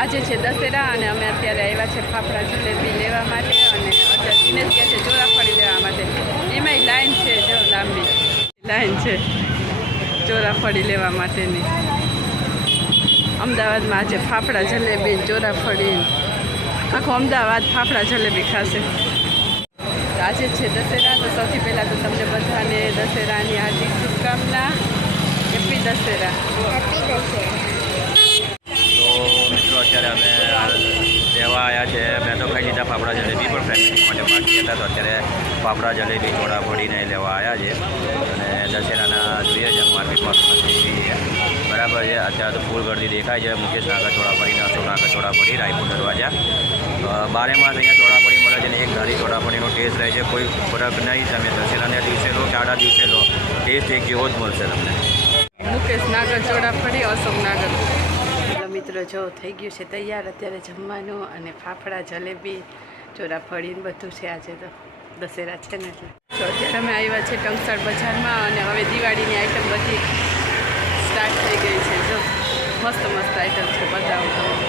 આજે છે દશેરા અને અમે અત્યારે આવ્યા છે ફાફડા જલેબી લેવા માટે અને અત્યારે દિનેશ ગયા છે ચોરાફળી લેવા માટે. એમાંય લાઈન છે, જો લાંબી. લાઈન છે ચોરાફળી લેવા માટેની. અમદાવાદમાં આજે ફાફડા જલેબી ચોરાફળી આખું અમદાવાદ ફાફડા જલેબી ખાશે. આજે છે દશેરા, તો સૌથી પહેલાં તો તમને બધાને દશેરાની હાર્દિક શુભકામના. હેપી દશેરા. તો લેવા આવ્યા છે. મેં તો ખાઈ લીધા ફાફડા જલેબી, પણ ફેમિલી માટે બાકી હતા તો અત્યારે ફાફડા જલેબી થોડા ફોડીને લેવા આવ્યા છે. અને દશેરાના જોઈએ છે, માર્કેટમાં બરાબર છે, અત્યારે તો ફૂલ ગરદી દેખાય છે. મુકેશ નાગર ચોડાપડીને અશોક નાગર ચોડાપડી રાયપુર દરવાજા. બારે માસ અહીંયા ચોડાપડી મળે છે અને એક ધારી ચોડાપડીનો ટેસ્ટ રહે છે. કોઈ ફરક નહીં, તમે દશેરાના દિવસે લો કે આડા દિવસે લો. ટેસ્ટ એક જેવો જ મળશે તમને. મુકેશ નાગર ચોડાફળી અશોક નાગર મિત્રો જો થઈ ગયું છે તૈયાર, અત્યારે જમવાનું અને ફાફડા, જલેબી ચોરાફળી ને બધું છે આજે તો. દશેરા છે ને એટલે. તો અત્યારે અમે આવ્યા છે ટંકસળ બજારમાં અને હવે દિવાળીની આઈટમ બધી સ્ટાર્ટ થઈ ગઈ છે. જો, મસ્ત મસ્ત આઈટમ છે બતાવું તમને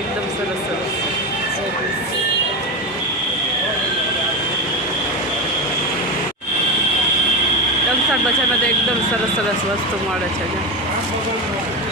એકદમ સરસ સરસ ટંકસળ બજારમાં તો એકદમ સરસ સરસ વસ્તુ મળે છે.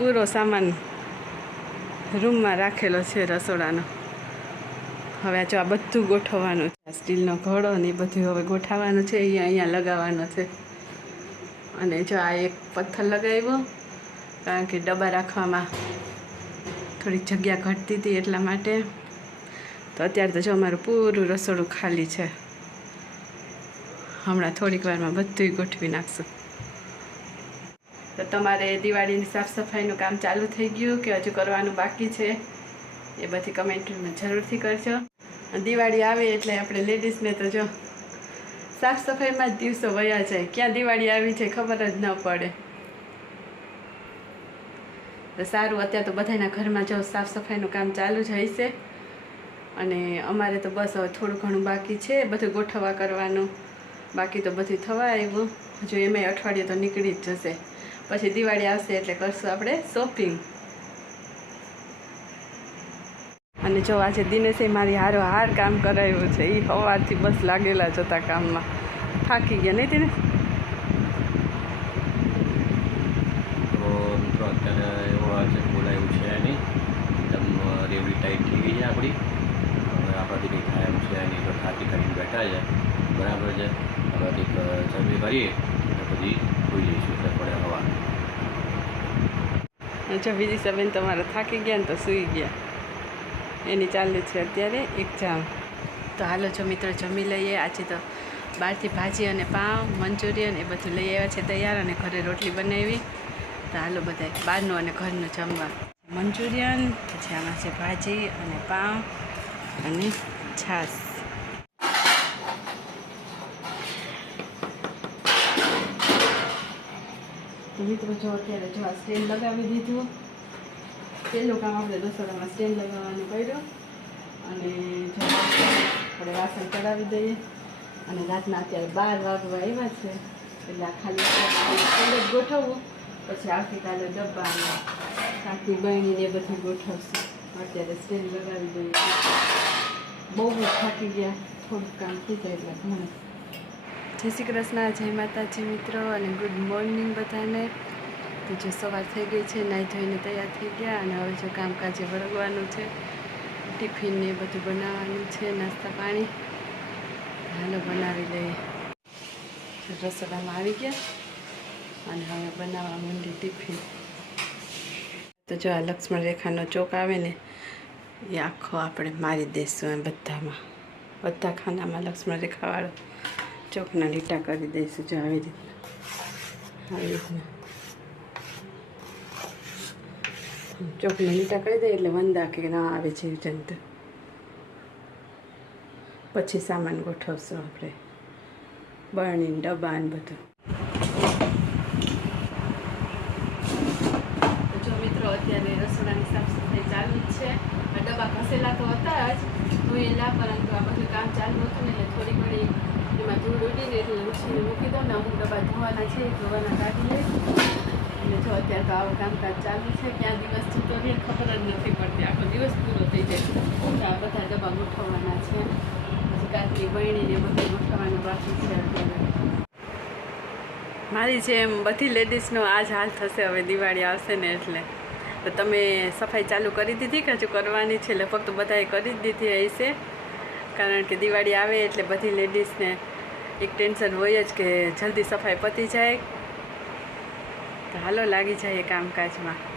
પૂરો સામાન રૂમમાં રાખેલો છે રસોડાનો. હવે જો આ બધું ગોઠવવાનું છે. સ્ટીલનો ઘડો ને એ બધું હવે ગોઠવવાનું છે. અહીંયા અહીંયા લગાવવાનો છે. અને જો આ એક પથ્થર લગાવ્યો, કારણ કે ડબ્બા રાખવામાં થોડીક જગ્યા ઘટતી હતી એટલા માટે. તો અત્યારે તો જો અમારું પૂરું રસોડું ખાલી છે. હમણાં થોડીક વારમાં બધું ગોઠવી નાખશું. તો તમારે દિવાળીની સાફ સફાઈનું કામ ચાલુ થઈ ગયું કે હજુ કરવાનું બાકી છે? એ બધી કમેન્ટમાં જરૂરથી કરજો. દિવાળી આવે એટલે આપણે લેડીઝને તો જો સાફ સફાઈમાં જ દિવસો વયા જાય. ક્યાં દિવાળી આવી છે ખબર જ ન પડે. તો સારું, અત્યારે તો બધાના ઘરમાં જો સાફ સફાઈનું કામ ચાલુ જ હશે. અને અમારે તો બસ હવે થોડું ઘણું બાકી છે, બધું ગોઠવવા કરવાનું. બાકી તો બધું થવા આવ્યું. હજુ એમાંય અઠવાડિયે તો નીકળી જ જશે. પછી દિવાળી આવશે એટલે કરશું આપણે શોપિંગ અને જો આજે દિનેશે મારી હારો હાર કામ કરાવ્યું છે એ સવારથી બસ લાગેલા જતા કામમાં. થાકી ગયા, નહીં તેને? અત્યારે એવો આજે બોલાયું છે નહીં એકદમ રેવડી ટાઈટ થઈ ગઈ છે આપણી. હવે આપણાથી કંઈ થાય એમ છે તો થાકી કરીને બેઠા છે. બરાબર છે. હવે કંઈક જમી કરીએ. પછી હોઈ જઈશું એટલે પડે હવા જો બીજી સબેન તમારે થાકી ગયા ને તો સૂઈ ગયા. એની ચાલે છે અત્યારે એક્ઝામ તો હાલો જો મિત્રો જમી લઈએ. આજે તો બહારથી ભાજી અને પાઉં મંચુરિયન એ બધું લઈ આવ્યા છે તૈયાર અને ઘરે રોટલી બનાવી. તો હાલો બધાય બહારનું અને ઘરનું જમવા. મંચુરિયન, પછી આમાં છે ભાજી અને પાઉં અને છાશ. તો મિત્રો જો અત્યારે જો આ સ્ટેન્ડ લગાવી દીધું. પહેલું કામ આપણે રસોડામાં સ્ટેન્ડ લગાવવાનું કર્યું. અને જો આપણે વાસણ ચડાવી દઈએ. અને રાતના અત્યારે બાર વાગવા આવ્યા છે. એટલે આ ખાલી સ્ટેન્ડ ગોઠવવું. પછી આવતીકાલે ડબ્બા કાકી બહેણીને બધું ગોઠવશું. અત્યારે સ્ટેન્ડ લગાવી દઈએ. બહુ જ થાકી ગયા. થોડુંક કામ થઈ જાય એટલે ઘણું જય શ્રી કૃષ્ણ, જય માતાજી મિત્રો અને ગુડ મોર્નિંગ બધાને. તો જો સવાર થઈ ગઈ છે નાહી ધોઈને તૈયાર થઈ ગયા અને હવે જો કામકાજે વળગવાનું છે, ટિફિન ને બધું બનાવવાનું છે, નાસ્તા પાણી. હાલો બનાવી લઈએ. રસોડામાં આવી ગયા અને હવે બનાવવા માંડી ટિફિન. તો જો આ લક્ષ્મણ રેખાનો ચોક આવે ને, એ આખો આપણે મારી દઈશું એમ બધામાં. બધા ખાનામાં લક્ષ્મણ રેખાવાળો. ચોકના લીટા કરી દઈશું જો આવી રીતના આવી રીતના. ચોકના લીટા કરી દઈએ એટલે વંદા કે ના આવે છે જંતુ. પછી સામાન ગોઠવશું આપણે. બરણી ડબ્બા ને બધું. જો મિત્રો, અત્યારે રસોડાની સાફ સફાઈ ચાલુ જ છે. આ ડબ્બા ઘસેલા તો હતા જ. ધોયેલા, પરંતુ આ બધું કામ ચાલુ હતું ને એટલે થોડી ઘણી એમાં ધૂળ ઉડીને એટલે ઉછીને મૂકી દઉં ને અમુક ડબ્બા ધોવાના છે, ધોવાના કાઢી લઈ અને જો અત્યારે તો આવું કામકાજ ચાલુ છે, ક્યાં દિવસ જતો રહે ખબર જ નથી પડતી. આખો દિવસ પૂરો થઈ જાય તો આ બધા ડબ્બા ગોઠવવાના છે. પછી કાચની બહેણીને બધું ગોઠવવાનું બાકી છે મારી જેમ બધી લેડીઝનો આ જ હાલ થશે, હવે દિવાળી આવશે ને એટલે. તો તમે સફાઈ ચાલુ કરી દીધી કે હજુ કરવાની છે? લગભગ તો બધાએ કરી જ દીધી હશે. કારણ કે દિવાળી આવે એટલે બધી લેડીઝને એક ટેન્શન હોય જ કે જલ્દી સફાઈ પતી જાય. તો હાલો લાગી જાય કામકાજમાં.